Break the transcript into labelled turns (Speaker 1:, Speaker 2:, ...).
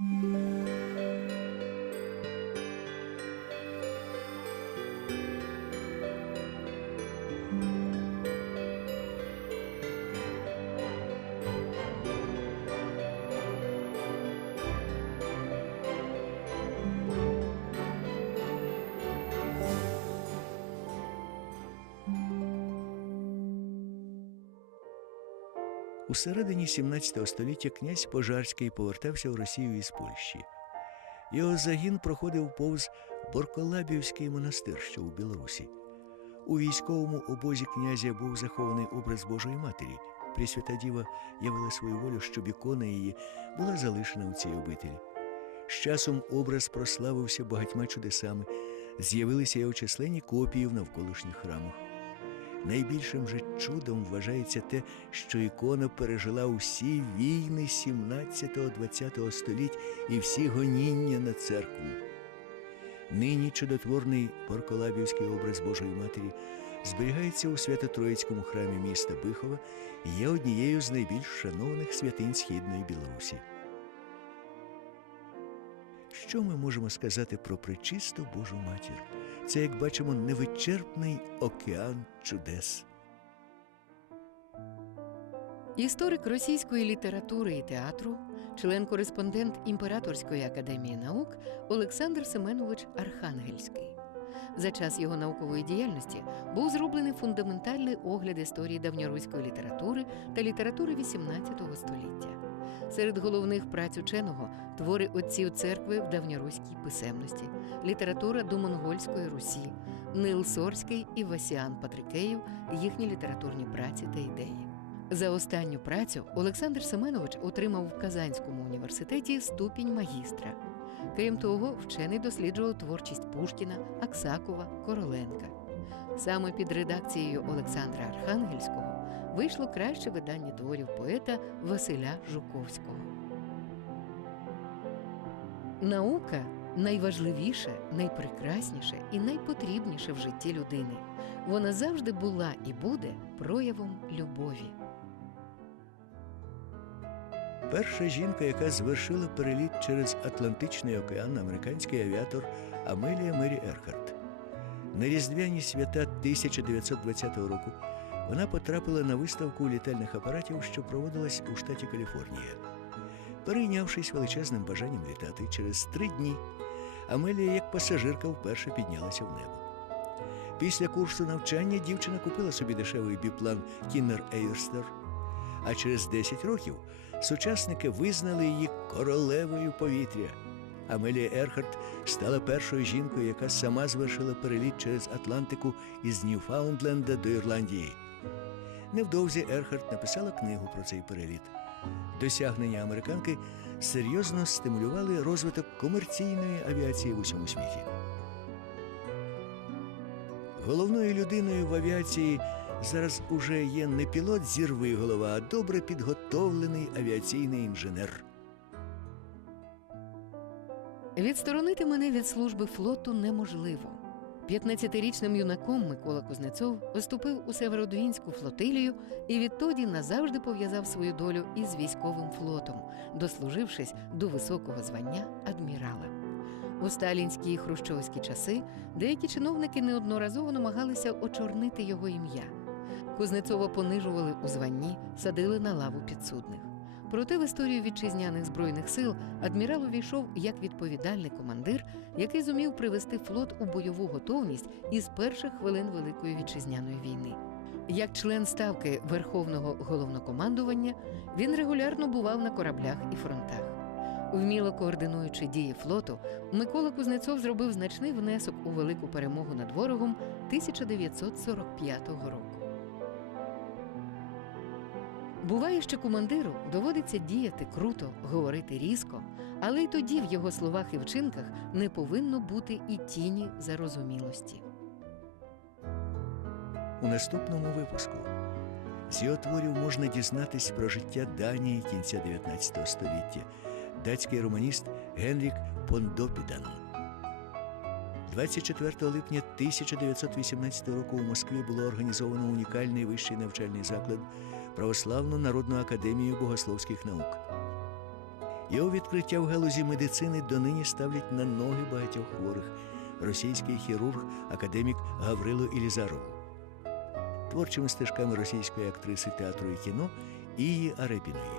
Speaker 1: Música У середині 17 століття князь Пожарський повертався в Росію із Польщі. Його загін проходив повз Борколабівський монастир, що у Білорусі. У військовому обозі князя був захований образ Божої Матері. Пресвята Діва явила свою волю, щоб ікона її була залишена у цій обителі. З часом образ прославився багатьма чудесами, з'явилися його численні копії в навколишніх храмах. Найбільшим же чудом вважається те, що ікона пережила усі війни 17-20 століть і всі гоніння на церкву. Нині чудотворний Порколабівський образ Божої Матері зберігається у Свято-Троїцькому храмі міста Бихова і є однією з найбільш шанованих святинь Східної Білорусі. Що ми можемо сказати про пречисту Божу матір? Це, як бачимо, невичерпний океан чудес.
Speaker 2: Історик російської літератури і театру, член-кореспондент Імператорської академії наук Олександр Семенович Архангельський. За час його наукової діяльності був зроблений фундаментальний огляд історії давньоруської літератури та літератури XVIII століття. Серед головних праць ученого твори отців церкви в давньоруській писемності, література до монгольської Русі, Нил Сорський і Васіан Патрикеїв, їхні літературні праці та ідеї. За останню працю Олександр Семенович отримав в Казанському університеті ступінь магістра. Крім того, вчений досліджував творчість Пушкіна, Аксакова, Короленка. Саме під редакцією Олександра Архангельського вийшло краще видання творів поета Василя Жуковського. Наука найважливіше, найпрекрасніше і найпотрібніше в житті людини. Вона завжди була і буде проявом любові.
Speaker 1: Перша жінка, яка звершила переліт через Атлантичний океан, американський авіатор Амелія Мері Ерхарт. На різдвяні свята 1920 року вона потрапила на виставку літальних апаратів, що проводилась у штаті Каліфорнія. Перейнявшись величезним бажанням літати, через три дні Амелія, як пасажирка, вперше піднялася в небо. Після курсу навчання дівчина купила собі дешевий біплан Кіннер Ейрстер, а через 10 років сучасники визнали її королевою повітря. Амелія Ерхарт стала першою жінкою, яка сама звершила переліт через Атлантику із Ньюфаундленда до Ірландії. Невдовзі Ерхарт написала книгу про цей переліт. Досягнення американки серйозно стимулювали розвиток комерційної авіації в усьому світі. Головною людиною в авіації зараз уже є не пілот зірви голова, а добре підготовлений авіаційний інженер.
Speaker 2: Відсторонити мене від служби флоту неможливо. 15-річним юнаком Микола Кузнецов поступив у Северодвінську флотилію і відтоді назавжди пов'язав свою долю із військовим флотом, дослужившись до високого звання адмірала. У сталінські і хрущовські часи деякі чиновники неодноразово намагалися очорнити його ім'я. Кузнецова понижували у званні, садили на лаву підсудних. Проте в історію вітчизняних збройних сил адмірал увійшов як відповідальний командир, який зумів привести флот у бойову готовність із перших хвилин Великої вітчизняної війни. Як член ставки Верховного головнокомандування, він регулярно бував на кораблях і фронтах. Вміло координуючи дії флоту, Микола Кузнецов зробив значний внесок у велику перемогу над ворогом 1945 року. Буває, що командиру доводиться діяти круто, говорити різко, але й тоді в його словах і вчинках не повинно бути і тіні зарозумілості.
Speaker 1: У наступному випуску з його творів можна дізнатись про життя Данії кінця 19 століття, датський романіст Генрік Пондопідан. 24 липня 1918 року у Москві було організовано унікальний вищий навчальний заклад Православну Народну академію богословських наук. Його відкриття в галузі медицини донині ставлять на ноги багатьох хворих російський хірург, академік Гаврило Ілізаров. Творчими стежками російської актриси театру і кіно Ії Арепіної.